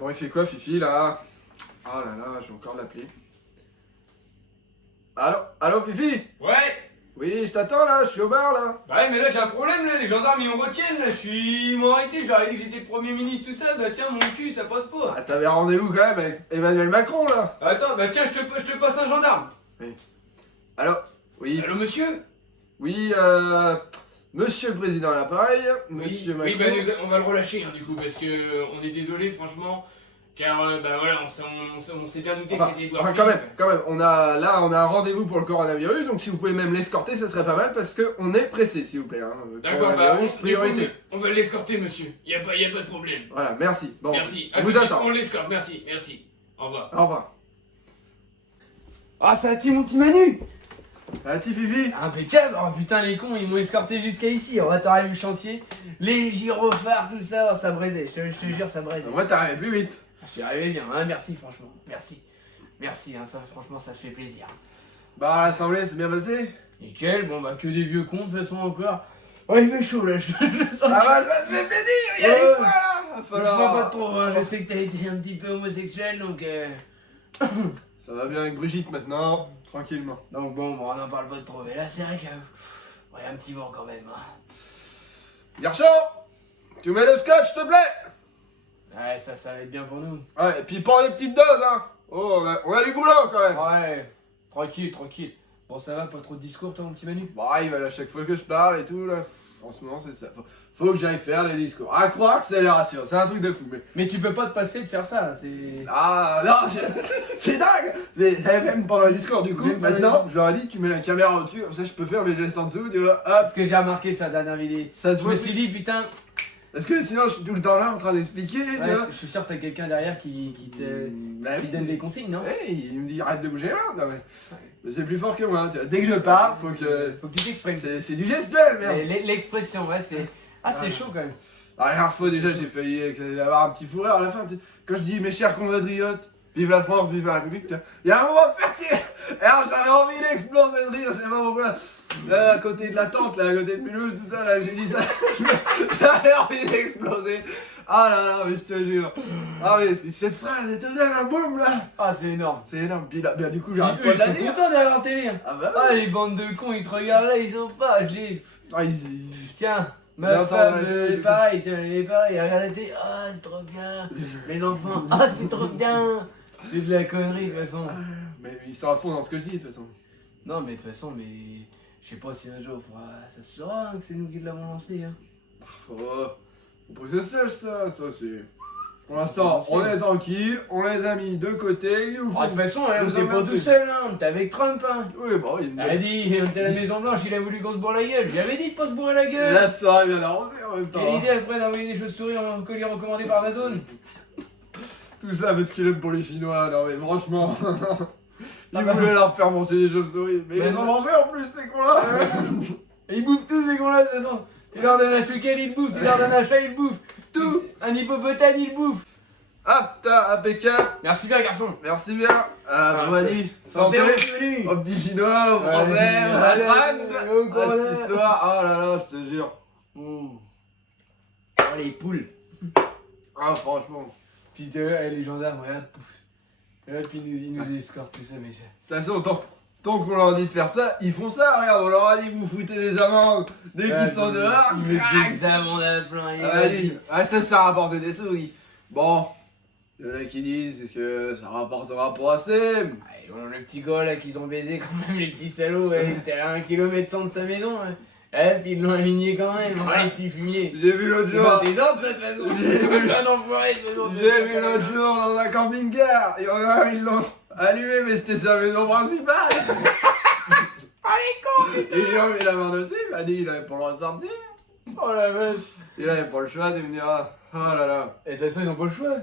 Bon, il fait quoi, Fifi, là? Oh là là, je vais encore l'appeler. Allô, Fifi? Ouais. Oui, je t'attends, là, je suis au bar, là. Ouais, mais là j'ai un problème, là, les gendarmes ils me retiennent, là, ils m'ont arrêté, je leur ai dit que j'étais Premier ministre, tout ça, bah tiens, mon cul, ça passe pas. Ah, t'avais rendez-vous quand même avec Emmanuel Macron, là. Attends, bah tiens, je te passe un gendarme. Allô? Oui. Allô, monsieur? Oui, Monsieur le Président à l'appareil, Monsieur Oui, Macron. bah on va le relâcher, hein, du coup, parce que on est désolé, franchement, car, bah voilà, on s'est bien douté que c'était Edouard Enfin, quand même, on a un rendez-vous pour le coronavirus, donc si vous pouvez même l'escorter, ça serait pas mal, parce qu'on est pressé, s'il vous plaît. Hein. D'accord, bah Coronavirus, priorité. on va l'escorter, monsieur, y a pas de problème. Voilà, merci. Bon, Merci, on vous attend. on l'escorte, merci. Au revoir. Au revoir. Ah, ça a-t-il mon petit Manu? Ah, ti Fifi? Impeccable. Oh putain, les cons, ils m'ont escorté jusqu'à ici. On va t'arriver le chantier, les gyrophares, tout ça, ça braisait. Je te jure, ça braisait. Moi, t'arrives plus vite. Je suis arrivé bien, hein, merci franchement. Merci, hein, ça, franchement, ça se fait plaisir. Bah, l'assemblée, c'est bien passé? Nickel, bon bah que des vieux cons de toute façon encore. Oh, il fait chaud là, je sens. Ah bah, ça te fait plaisir, y'a des fois, là. Va falloir... pas trop, hein, je sais que t'as été un petit peu homosexuel, donc Ça va bien avec Brigitte maintenant, tranquillement. donc bon, on n'en parle pas de trop, mais là c'est vrai que... Ouais, un petit vent quand même, hein. Garçon, tu mets le scotch, s'il te plaît? Ouais, ça va être bien pour nous. Ouais, et puis prends les petites doses, hein. Oh, on a du boulot, quand même. Ouais, tranquille. Bon, ça va, pas trop de discours, toi, mon petit Manu? Bah, il va à chaque fois que je parle et tout, là. En ce moment, c'est ça. Faut que j'aille faire des discours. À croire que c'est les rassure, c'est un truc de fou, mais... Mais tu peux pas te passer de faire ça, c'est... Ah, non, c'est dingue. C'est même pendant le discours, du coup, Même pendant maintenant, je leur ai dit, tu mets la caméra au-dessus, comme ça, je peux faire mes gestes en dessous, tu vois, hop. Ce que j'ai remarqué sur la dernière vidéo. Ça se Je voit me suis dit, putain... Parce que sinon, je suis tout le temps là, en train d'expliquer, tu Ouais, vois. je suis sûr que t'as quelqu'un derrière qui Bah qui oui. donne des consignes, non? Ouais, il me dit, arrête de bouger là. Non, mais c'est plus fort que moi, tu vois. Dès que je parle, faut que... Faut que tu t'exprimes. C'est du gestuel, merde. L'expression, ouais, c'est... Ah, c'est chaud quand même. La dernière fois, déjà, j'ai failli avoir un petit fou rire à la fin, tu sais. Quand je dis, mes chers compatriotes, vive la France, vive la République, tu vois. Il y a un moment de faire tirer. Et alors, j'avais envie d'exploser de rire, je sais pas pourquoi. Là, à côté de la tente, là, à côté de Mulhouse, tout ça, là, j'ai dit ça. J'avais envie d'exploser. Ah là là, mais je te jure. Ah mais puis cette phrase, elle te donne un boum, là. Ah, c'est énorme. C'est énorme. Puis là, du coup, Eux, j'arrête pas ils de la sont dire. contents derrière la télé. Hein. Ah bah Ah, les bandes de cons, ils te regardent là, ils ont pas. Je les... Ah, Tiens, Ils ma entendent femme, la télé, elle est tout pareil, elle est pareil, elle regarde la télé. Ah, c'est trop bien. Les enfants, ah, c'est trop bien. C'est de la connerie, de toute façon. Mais ils sont à fond dans ce que je dis, de toute façon. Non, mais de toute façon, je sais pas si un jour, ça se saura hein, que c'est nous qui l'avons lancé. Hein. Faut pas que ça sache, ça c'est... Pour l'instant, on est tranquille, on les a mis de côté, ils nous Ah, de font... toute façon, hein, on nous était pas emmerdent tout plus. seul, hein, on était avec Trump. Hein. Oui, bah oui, Elle a dit, on était à la Maison Blanche, il a voulu qu'on se bourre la gueule. J'avais dit de pas se bourrer la gueule. la soirée vient d'arroser en même temps. Quelle Hein. idée après d'envoyer des chauves-souris en colis recommandés par Amazon. Tout ça parce qu'il aime pour les Chinois, non mais franchement... Ils Ah bah. voulaient leur faire manger les chauves-souris, mais ils les ont mangés en plus, ces cons-là. Et ils bouffent tous ces cons-là de toute façon. Tu leur donnes un chouquel, ils bouffent. Tu leur donnes un chat, ils bouffent. Tout. Un hippopotame, ils bouffent. Ah putain, impeccable. Merci bien, garçon. Merci bien. Ah, Ah, vas-y. santé. Au petit chinois, au français, Ouais, à allez, Trump. au Ah, Corona. cette histoire, oh là là, je te jure. Oh, les poules. Ah, franchement. Puis les gendarmes, regarde, pouf. Et là, puis ils nous escortent, tout ça, mais c'est... De toute façon, tant qu'on leur dit de faire ça, ils font ça. Regarde, on leur a dit, vous foutez des amendes dès qu'ils sont dehors. Ils mettent crac. des amendes à plein. Et Vas-y. Ah, ça rapporte des souris. Bon, il y en a qui disent que ça rapportera pas assez. Ouais, bon, le petit gars là qu'ils ont baisé quand même, les petits salauds, ouais, il était à 1 km de sa maison. Hein. Et puis ils l'ont aligné quand même, hein, les petits fumiers. J'ai vu l'autre C'est jour. pas tes ordres, ça, de toute façon. J'ai vu Pas d'enfoiré, de toute façon. J'ai vu l'autre jour dans un camping-car. Il y en a un, ils l'ont allumé, mais c'était sa maison principale. Ah les cons. Et ils lui ont mis la main dessus. Il m'a dit qu'il avait pas le droit de sortir. Oh la vache. Il avait pas le choix de me dire, oh là là. Et de toute façon, ils n'ont pas le choix.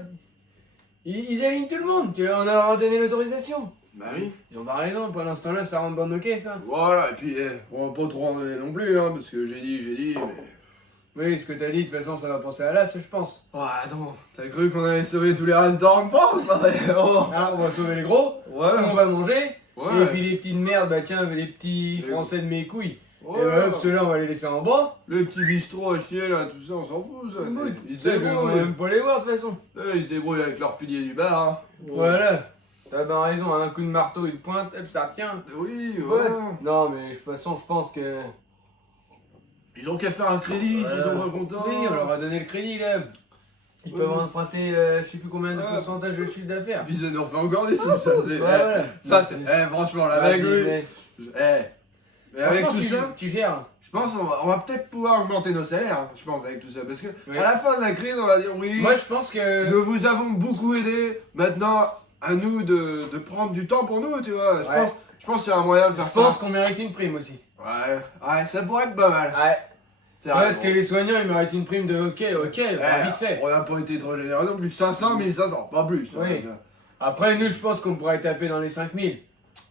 Ils alignent tout le monde, tu vois, on a leur donné l'autorisation. Bah oui. Ils ont pas raison, pendant ce temps-là, ça rentre dans nos caisses. Hein. Voilà, et puis on va pas trop en donner non plus, hein, parce que j'ai dit, mais... Oui, ce que t'as dit, de toute façon, ça va penser à l'as, je pense. Oh, attends, t'as cru qu'on allait sauver tous les restaurants de France? Oh. Alors, on va sauver les gros, Voilà. on va manger, Ouais. et puis les petites merdes, bah tiens, les petits Les- français de mes couilles. Ouais. Et voilà, ceux-là, on va les laisser en bas. Les petits bistrots à chier là, tout ça, on s'en fout ça. Oui, Ils se ça, je vais débrouillent. même pas les voir de toute façon. Ils se débrouillent avec leur pilier du bar. Hein. Voilà. T'as bien raison, un coup de marteau, il pointe, hop, ça tient. Oui, Ouais. voilà. Non, mais de toute façon, je pense que. Ils ont qu'à faire un crédit s'ils sont pas contents. Oui, on leur a donné le crédit là. Ils Ouais, peuvent mais- emprunter je sais plus combien de Ouais. pourcentage de chiffre d'affaires. Ils en ont fait encore des sous, ça c'est. Voilà. Ça c'est. Franchement, la Ouais, vague, oui. business. Mais avec Franchement, tout tu, ça, tu gères. je pense on va peut-être pouvoir augmenter nos salaires, hein, je pense, avec tout ça. Parce que Ouais. à la fin de la crise, on va dire oui, Moi, je pense que. nous vous avons beaucoup aidé. Maintenant, à nous de prendre du temps pour nous, tu vois. Ouais. Je pense qu'il y a un moyen de Je faire pense ça. qu'on mérite une prime aussi. Ouais, ça pourrait être pas mal. Ouais. C'est Ouais, parce que les soignants, ils méritent une prime de ok, vite fait. On n'a pas été trop généreux non plus. 500, 1500, pas plus. Oui. Hein. Après, nous, je pense qu'on pourrait taper dans les 5000.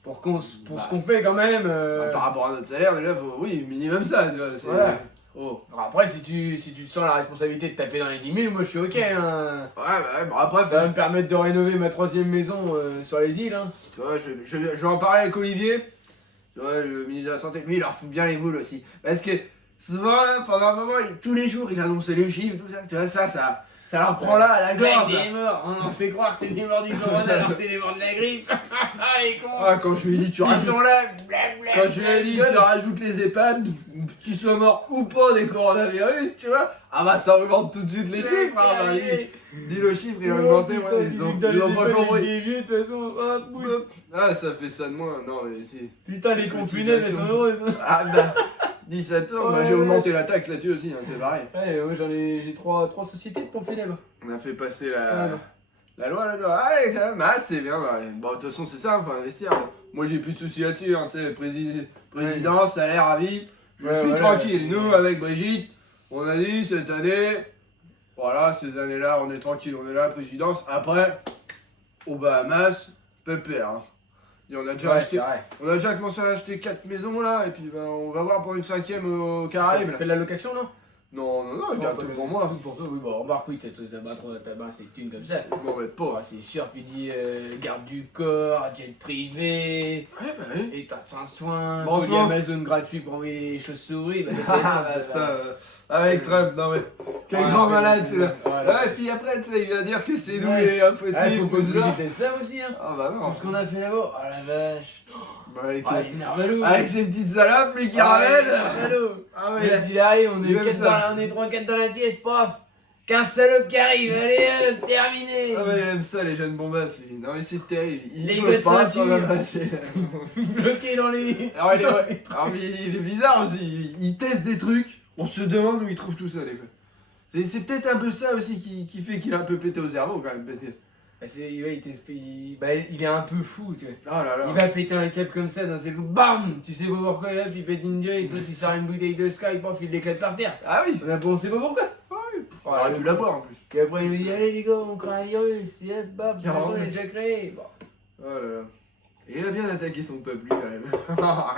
Pour ce qu'on fait quand même. Par rapport à notre salaire, déjà, oui, minimum ça. Tu vois, c'est- Voilà. Oh. Alors après, si tu te sens la responsabilité de taper dans les 10 000, moi je suis ok. Hein. Ouais, bon, après, Ça va me permettre de rénover ma 3ème maison sur les îles. Hein. tu vois, je vais en parler avec Olivier, tu vois, le ministre de la Santé. Lui, il leur fout bien les boules aussi. Parce que souvent, pendant un moment, tous les jours, il annonçait les chiffres, tout ça. Tu vois, ça leur prend là à la gorge. Des morts, on en fait croire que c'est des morts du corona alors que c'est des morts de la grippe. Ah les cons. Ah, quand je lui ai dit, tu Ils rajoutes. sont là, blablabla. Quand je lui ai dit, tu rajoutes les EHPAD, qu'ils soient morts ou pas des coronavirus, tu vois. Ah bah, ça augmente tout de suite les chiffres. Hein, bah, dis le chiffre, il a augmenté. Ouais, ils ont pas compris. Les vieux, de toute façon. Oh, oui. Ah, ça fait ça de moins. Non, mais si. Putain, les confinés, elles sont heureuses. Ah bah, 17 ans, moi j'ai augmenté la taxe là-dessus aussi, hein, c'est pareil. Ouais, moi j'ai trois sociétés de confinés là. On a fait passer Ah, non. la loi. Ah, ouais, quand même, ah, c'est bien. Ouais. Bon, de toute façon, c'est ça, faut investir. Moi j'ai plus de soucis là-dessus, hein, tu sais, président, salaire à vie. Je Ouais, suis voilà. tranquille. Nous, avec Brigitte, on a dit cette année, voilà, ces années-là, on est tranquille, on est là, présidence. Après, aux Bahamas, pépère. Hein. Et on a déjà Ouais, acheté. c'est vrai. On a déjà commencé à acheter 4 maisons là, et puis ben, on va voir pour une 5ème aux Caraïbes. Tu là. fais de la location, non? Non, je garde tout pour moi. Tout pour toi, oui, bon, embarque, oui, t'as pas assez de thunes comme ça. Je m'en mets pas. Ah, c'est sûr, tu dis garde du corps, jet privé, Ouais, bah oui. état de soins, Bon, colis franchement. Amazon gratuit pour envoyer les chauves-souris, bah Ah, bah, ça, avec Trump, non mais. Quel Ouais, grand c'est- malade c'est là. voilà. Ouais, et puis après, tu sais, il va dire que c'est nous Ouais. les infautifs, Ah, faut tout pas ça. oublier ça aussi, hein. Ah bah non. Ce qu'on a fait là-bas, oh la vache. Bah, avec, Ah, il est nerveux. avec ses petites salopes, lui qui Ah, ramène. Allô. Ah Mais ouais. il arrive, on il est aime 4 ça. on est 3-4 dans la pièce, paf 15 salopes qui arrivent, allez, terminé. Ah ouais, il aime ça les jeunes bombasses lui. Non mais c'est terrible. Il Les peut gars de pas ceinture. s'en empêcher. Bloqué dans les. Alors mais il est bizarre aussi, il teste des trucs, on se demande où il trouve tout ça des fois. C'est peut-être un peu ça aussi qui fait qu'il a un peu pété au cerveau quand même, parce que... Bah, il est un peu fou, tu vois. Oh là là. Il va péter un câble comme ça dans ses loups, bam. Tu sais pas pourquoi, là, puis il pète une gueule, et toi, il sort une bouteille de Sky, paf, il l'éclate par terre. Ah oui, On sait pas pourquoi. on aurait pu la boire en plus. Et après, il nous dit, allez les gars, on crée un virus, et hop, bam, de toute façon, il est déjà créé. Bon. Oh là là. Et il a bien attaqué son peuple lui quand même.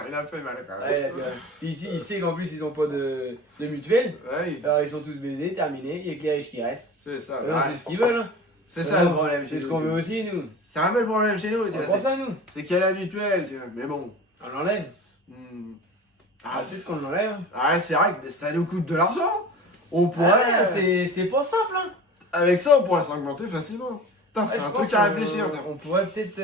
Il a fait mal quand même. Ouais, là, puis ici, il sait qu'en plus, ils ont pas de mutuelle. Ouais, Alors, ils sont tous baisés, terminés, il y a que les riches qui restent. c'est ça. Eux, Ouais. c'est ce qu'ils veulent, hein. C'est ça le problème chez C'est ce nous. qu'on tu veut vois. aussi, nous. C'est un peu le problème chez nous, tu On vois. prend ça, nous. C'est qu'il y a la mutuelle, tu vois. Mais bon. On l'enlève. Ah, Peut-être qu'on l'enlève. ouais, c'est vrai que ça nous coûte de l'argent. On pourrait. Ouais, c'est pas simple, hein. Avec ça, on pourrait s'augmenter facilement. Putain, c'est Ouais, un je truc pense à qu'on- réfléchir. tiens. On pourrait peut-être.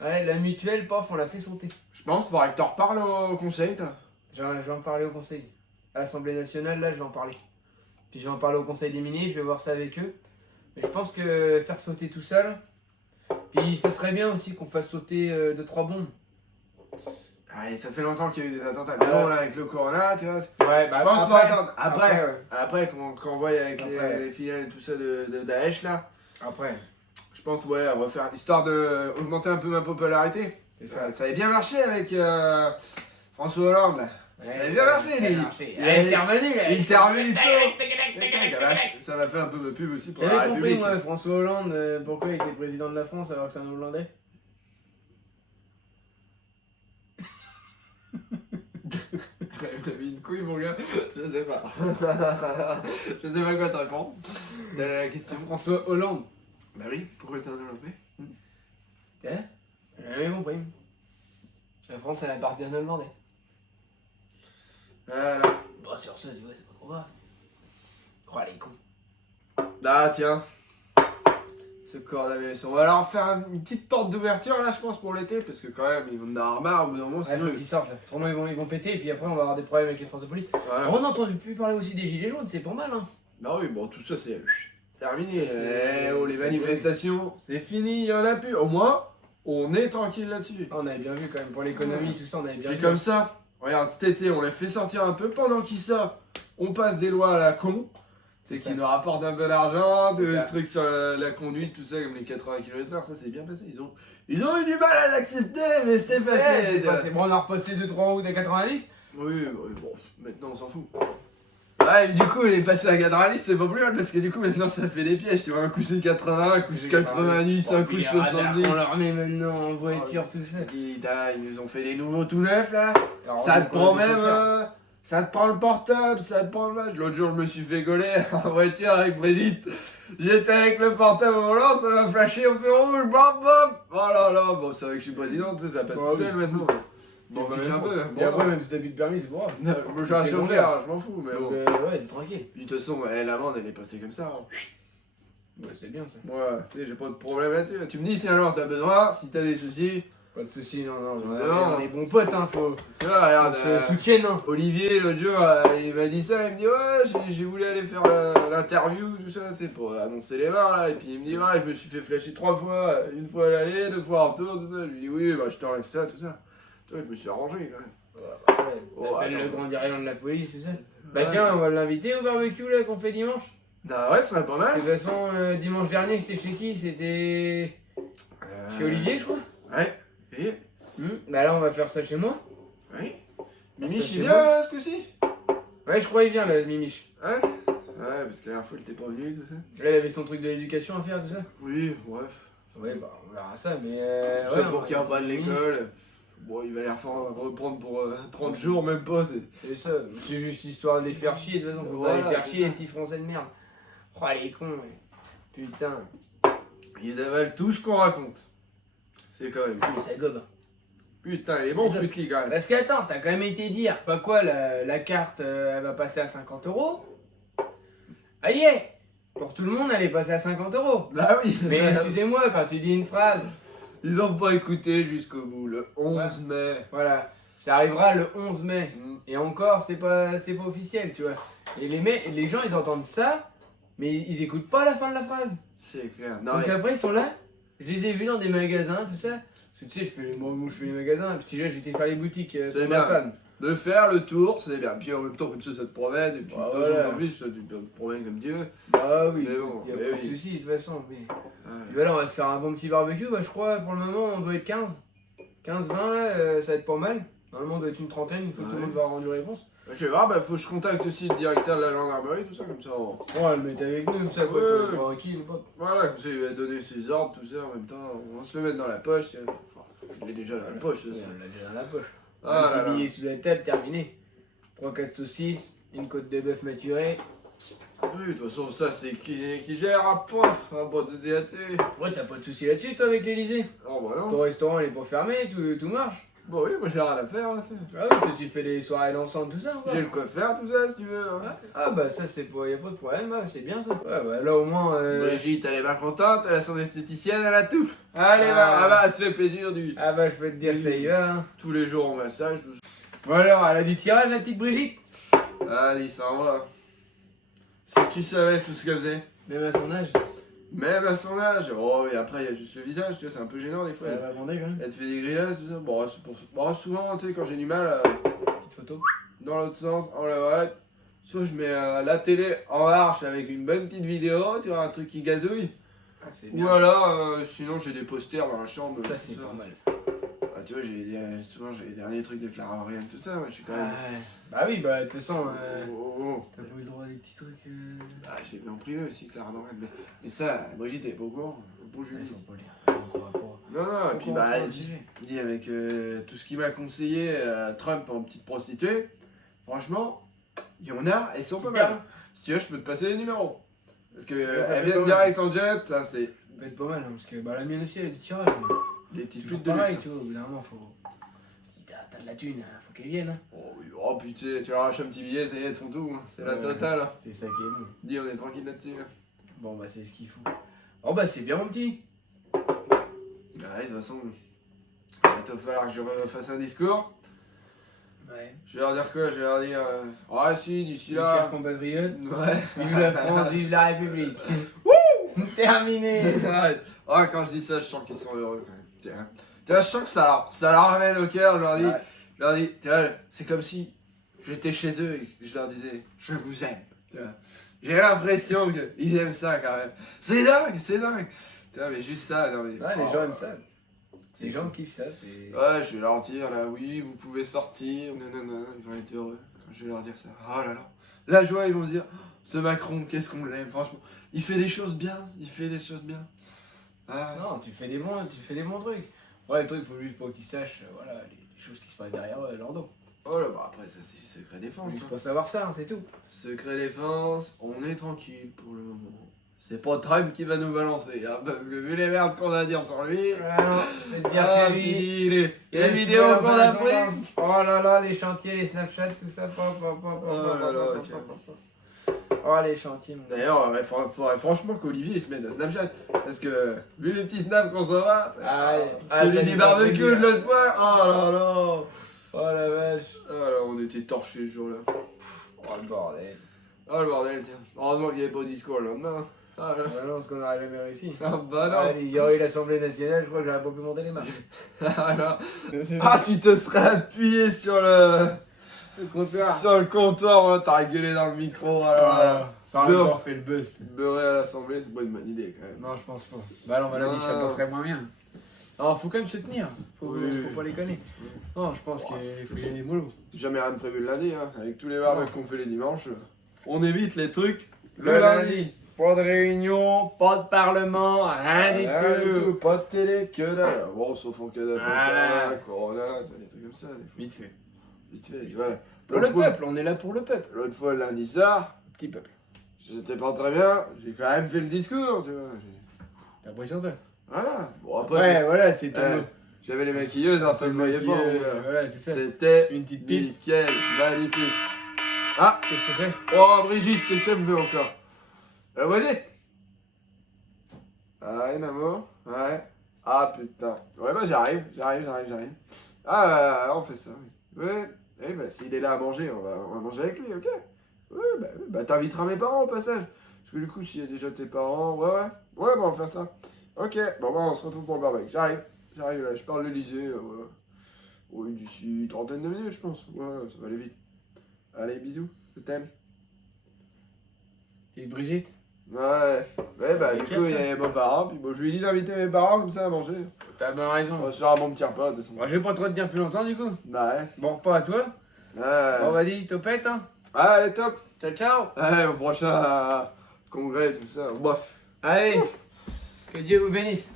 Ouais, la mutuelle, paf, on l'a fait sauter. Je pense, faudrait que t'en reparles au conseil, toi. Je vais en parler au conseil. À l'Assemblée nationale, là, je vais en parler. Puis je vais en parler au conseil des ministres, je vais voir ça avec eux. Mais je pense que faire sauter tout seul. Puis ça serait bien aussi qu'on fasse sauter 2-3 bombes. Ouais, ça fait longtemps qu'il y a eu des attentats. Mais bon, là, avec le corona, tu vois. Ouais, Je pense qu'il faut attendre. Après, ouais. après qu'on voit avec Après. les filiales et tout ça de Daesh, là, Après. je pense, ouais, on va faire histoire d'augmenter un peu ma popularité. C'est ça. Ça avait bien marché avec François Hollande, là. Ça avait bien marché, lui. Il est intervenu, là. Il était revenu, Tac, chaud. tac, tac, tac, tac, tac, tac. Ça m'a fait un peu de pub aussi pour la J'avais compris, République. moi, François Hollande, pourquoi il était président de la France alors que c'est un Hollandais. T'as mis une couille, mon gars. Je sais pas. Je sais pas quoi te répondre. Donne la question. François Hollande. Bah oui, pourquoi c'est un Hollandais? J'avais compris. La France, elle appartient aux Hollandais. Voilà. Bon, sur ce, ouais, c'est pas trop grave. Oh, les cons. Ah, tiens. Ce coronavirus. On va leur faire une petite porte d'ouverture là, je pense, pour l'été, parce que quand même, ils vont en avoir marre au bout d'un moment. Ouais, Sinon, faut qu'ils sortent là. Autrement, ils vont péter et puis après, on va avoir des problèmes avec les forces de police. voilà. On n'a entendu plus parler aussi des gilets jaunes, c'est pas mal, hein. Bah oui, bon, tout ça c'est terminé. Ça, c'est- Oh, les c'est manifestations, c'est fini, il y en a plus. Au moins, on est tranquille là-dessus. Ah, on avait bien vu quand même pour l'économie, tout ça, on avait bien Puis vu. comme ça, regarde, cet été, on les fait sortir un peu. Pendant qu'ils sortent, on passe des lois à la con. C'est C'est qui ça. nous rapportent un peu d'argent, C'est des ça. trucs sur la conduite, tout ça, comme les 80 km/h, ça c'est bien passé. Ils ont eu du mal à l'accepter, mais c'est passé. Ouais, c'est passé. Bon, on a repassé 2-3 routes à 90. Oui, bon, maintenant on s'en fout. Ouais, mais du coup, il est passé à 90, c'est pas plus mal parce que du coup, maintenant ça fait des pièges. Tu vois, un coup c'est 80, un coup c'est 90, un coup c'est 70. On leur met maintenant en voiture, tout ça. Ils nous ont fait des nouveaux tout neufs là. Alors, Ça on te prend peut même. faire. Ça te prend le portable, ça te prend le match. L'autre jour, je me suis fait gauler en voiture avec Brigitte. J'étais avec le portable au volant, ça m'a flashé au feu rouge, bam bam. Oh là là, bon, c'est vrai que je suis président, tu sais, ça passe Bah tout oui. seul maintenant. Bon, Bah, fiche même un pas. peu. Et après, même si t'as plus de permis, c'est pas grave. Moi, je suis un C'est chauffeur, je m'en fous, mais Donc, bon. ouais, t'es tranquille. Puis, de toute façon, l'amende, elle est passée comme ça. Hein. Ouais, c'est bien ça. Moi, tu sais, j'ai pas de problème là-dessus. Tu me dis si alors t'as besoin, si t'as des soucis. Pas de soucis, non, non. Non. On est bons potes, hein, faut. Tu vois, On regarde. se soutienne, hein. Olivier, l'autre jour, il m'a dit ça, il me dit ouais, j'ai voulu aller faire l'interview, tout ça, tu sais, pour annoncer les bars là, et puis il me dit ouais, je me suis fait flasher 3 fois, une fois à l'aller, 2 fois en retour, tout ça. Je lui dis oui, bah je t'enlève ça, tout ça. Tu vois, je me suis arrangé quand même. Ouais, Oh, t'appelles attends. le grand dirigeant de la police, c'est ça? Bah Ouais. tiens, on va l'inviter au barbecue là qu'on fait dimanche. Ah ouais, ça serait pas De mal. toute façon, dimanche dernier, c'était chez qui? C'était chez Olivier, je crois. Ouais, et Bah là, on va faire ça chez moi. oui. Ça, Mimiche, c'est il bon. vient ce coup-ci. Ouais, je crois qu'il vient, là, Mimiche. Ouais. Ouais, parce que la dernière fois, il était pas venu, tout ça. Là, il avait son truc de l'éducation à faire, tout ça. Oui, bref. Ouais, bah, on verra ça, mais. Tout ouais, ça on pour va qu'il reprenne inviter Mimiche. l'école. Bon, il va les reprendre pour 30 jours, même pas. C'est ça, c'est juste histoire de les faire chier, de toute façon, faut Voilà, pas les faire c'est chier, ça. les petits français de merde. Oh, les cons, ouais. Putain, Ils avalent tout ce qu'on raconte. C'est quand même. mais ça gobe. Putain, il est bon C'est ce whisky quand même. Parce que attends, t'as quand même été dire, pas quoi, la carte, elle va passer à 50 €. Ah yeah. Pour tout le monde, elle est passée à 50 €. Bah oui. Mais excusez-moi, quand tu dis une phrase, Ils ont pas écouté jusqu'au bout. Le 11 mai. voilà, ça arrivera le 11 mai. Mm. Et encore, c'est pas officiel, tu vois. Et les gens, ils entendent ça, mais ils écoutent pas la fin de la phrase. C'est clair. Non, Donc mais- après, ils sont là. Je les ai vus dans des magasins, tout ça. Parce que tu sais, moi, je fais les magasins, et puis là, j'étais faire les boutiques C'est pour bien. ma femme. de faire le tour, c'est bien. Puis en même temps, comme ça te promène. Et puis Bah, de toute façon, voilà. en plus, tu te promènes comme Dieu. Bah oui, Mais bon, il y a mais pas de oui. soucis de toute façon. Mais... Ouais. Puis voilà, on va se faire un bon petit barbecue. Bah, je crois pour le moment, on doit être 15. 15, 20 là, ça va être pas mal. Normalement, on doit être une trentaine, une fois que tout le Ouais. monde va avoir rendu réponse. Je vais voir, bah, faut que je contacte aussi le directeur de la gendarmerie, tout ça, comme ça. On va le mettre avec nous, comme ça, pote. Ouais. Tranquille, pote. Voilà, comme ça, il va donner ses ordres, tout ça, en même temps. On va se le mettre dans la poche. Tiens. Enfin, il est déjà dans la poche, ça. Ouais, on l'a déjà dans la poche. Ah Un là petit là. billet sous la table, terminé. 3-4 saucisses, une côte de bœuf maturée. Oui, de toute façon, ça, c'est qui gère un pof, un pote de DAT. Ouais, t'as pas de soucis là-dessus, toi, avec l'Elysée. Oh, bah non. Ton restaurant, il est pas fermé, tout marche. Bon, oui, moi, j'ai rien à faire, hein, tu sais. Ah oui, toi, tu fais des soirées dansantes, tout ça, ou pas? J'ai le quoi faire, tout ça, si tu veux. Hein. Ah bah ça c'est pas, y a pas de problème, ouais, c'est bien ça. Ouais bah là au moins Brigitte, elle est bien contente, elle a son esthéticienne, elle a tout. Allez, Ah. va, elle se fait plaisir du. Ah bah je peux te dire ça y va. Hein. Tous les jours en massage. Bon alors, elle a du tirage la petite Brigitte. Allez, ça va. Si tu savais tout ce qu'elle faisait. Même à son âge. Même à son âge. Oh, et après, il y a juste le visage, tu vois, c'est un peu gênant des fois. Elle va demander quand même. Elle te fait des grillages, tout ça. Bon, c'est bon, souvent, tu sais, quand j'ai du mal, Petite photo. dans l'autre sens, en la droite, soit je mets la télé en marche avec une bonne petite vidéo, tu vois, un truc qui gazouille. Ah c'est Ou bien. alors, sinon, j'ai des posters dans la chambre. Ça tout c'est ça. pas mal ça. Ah, tu vois, souvent, j'ai les derniers trucs de Clara Morgan, tout ça, moi, je suis quand même. Ouais. Bah oui bah de toute façon Oh, oh. t'as pas eu le droit à des petits trucs. Ah, j'ai vu en privé aussi, Clara Morgan. Mais ça, Brigitte, elle est pas au courant. Pour Julie. Faut pas lire. Donc, on va pas. Non, non, et puis On va bah, pas elle obliger. dit avec tout ce qu'il m'a conseillé Trump en petite prostituée, franchement, il y en a, elles sont pas Super. mal. Si tu veux, je peux te passer les numéros. Parce que Ça elles peut viennent pas direct en jet, ça c'est Ça peut être pas mal hein, parce que bah la mienne aussi elle a du tirage. Mais... des petites Toujours putes de pareil luxe. tu vois, au bout d'un moment faut. t'as de la thune, faut qu'elles viennent. Hein. Oh, oui, oh putain, tu leur arraches un petit billet, ça y est, elles font tout. Hein. C'est la Ouais. totale. Hein. C'est ça qui est bon. Dis, on est tranquille là-dessus. Hein. Bon, bah, c'est ce qu'il faut. Oh, bah, c'est bien, mon petit. Ouais, de toute façon, il va bientôt falloir que je refasse un discours. Ouais. Je vais leur dire quoi? Je vais leur dire. Ah, si, d'ici Chers là. compatriotes, Ouais. vive la France, vive la République. Terminé. Ah, quand je dis ça, je sens qu'ils sont heureux quand même. Tiens, je sens que ça leur ramène au cœur. Ouais. Je leur dis, tu vois, c'est comme si j'étais chez eux et que je leur disais, je vous aime. Tu vois. J'ai l'impression qu'ils aiment ça quand même. C'est dingue, c'est dingue. Tu vois, mais juste ça, non mais. Ouais, les oh, gens aiment ça. c'est Les gens fou. kiffent ça, c'est. Ouais, je vais leur dire là, oui, vous pouvez sortir, nanana, ils vont être heureux quand je vais leur dire ça. Oh là là, la joie, ils vont se dire, oh, ce Macron, qu'est-ce qu'on l'aime, franchement. Il fait des choses bien, il fait des choses bien. Ah, Non, tu fais des bons trucs. Ouais, le truc, faut juste pour qu'ils sachent, voilà, les choses qui se passent derrière leur dos. oh là, bah après, ça c'est secret défense. Juste Hein. pour savoir ça, hein, c'est tout. Secret défense, on est tranquille pour le moment. C'est pas Trump qui va nous balancer, hein, parce que vu les merdes qu'on a à dire sur lui. Voilà, je vais te dire Ah, que puis lui. les vidéos qu'on a prises. Oh là là, les chantiers, les Snapchat, tout ça. Oh, les chantiers. mon gars. D'ailleurs, il faudrait franchement qu'Olivier se mette à Snapchat. Parce que, vu les petits snaps qu'on s'envoie, Ah, ouais. celui ça du nous barbecue fait de plaisir. l'autre fois, oh là là. Oh la vache. Oh là, on était torchés ce jour-là. Oh le bordel. Oh le bordel, tiens. Heureusement qu'il n'y avait pas de discours le lendemain. Ah là. Ah non, parce qu'on n'aurait jamais réussi. Ah bah non. Allez, il y aurait eu l'Assemblée nationale, je crois que j'aurais pas pu monter les marches. Ah là. Ah, tu te serais appuyé sur le comptoir. sur le comptoir, voilà, t'as gueulé dans le micro. Alors, Voilà. Ça aurait Beurre. encore fait le buzz. beurrer à l'Assemblée, c'est pas une bonne idée quand même. Non, je pense pas. Bah non, Maladi, ça Non. passerait moins bien. Non, faut quand même se tenir. Faut Oui. pas déconner. Non, je pense qu'il faut y aller mollo. Jamais rien de prévu le lundi, hein. Avec tous les barbecues qu'on fait les dimanches, on évite les trucs Le lundi. Pas de réunion, pas de parlement, rien du tout. Pas de télé, que dalle. Bon, sauf en cas Ah. d'attentat, Corona, des trucs comme ça. Des fois. Vite fait. Vite fait, voilà. Pour le peuple, on est là pour le peuple. L'autre fois, le lundi soir, Petit peuple. j'étais pas très bien, j'ai quand même fait le discours, tu vois. T'as l'impression toi? Voilà. Bon, après, Ouais, voilà, c'est ton Ouais. j'avais les maquilleuses, hein, ça se voyait pas. mon gars. Voilà, c'est ça. C'était Une petite pipe. nickel, magnifique. Ah, Qu'est-ce que c'est? oh Brigitte, qu'est-ce qu'elle me veut encore? Brigitte? Ouais, Namo? Ouais. Ah putain. Ouais, bah j'arrive. Ah, on fait ça, oui. Ouais. Eh bah s'il est là à manger, on va manger avec lui, ok? Ouais, bah t'inviteras mes parents au passage. Parce que du coup, s'il y a déjà tes parents, ouais, bah on va faire ça. Ok, bon, bah on se retrouve pour le barbecue. J'arrive là, je parle l'Elysée. Oui, d'ici une trentaine de minutes, je pense. Ouais, ça va aller vite. Allez, bisous, je t'aime. C'est Brigitte? Ouais, bah C'est du clair, coup il y ça. avait mes parents, puis bon, je lui ai dit d'inviter mes parents comme ça à manger. T'as bien On raison. va se faire un bon petit repas de toute façon. Bon, je vais pas trop te dire plus longtemps du coup. Bah ouais. Bon repas à toi. Bon, Ouais. vas-y, topette, hein. Allez, top. Ciao, ciao. Ouais, au prochain congrès, tout ça. Bof. Allez, que Dieu vous bénisse.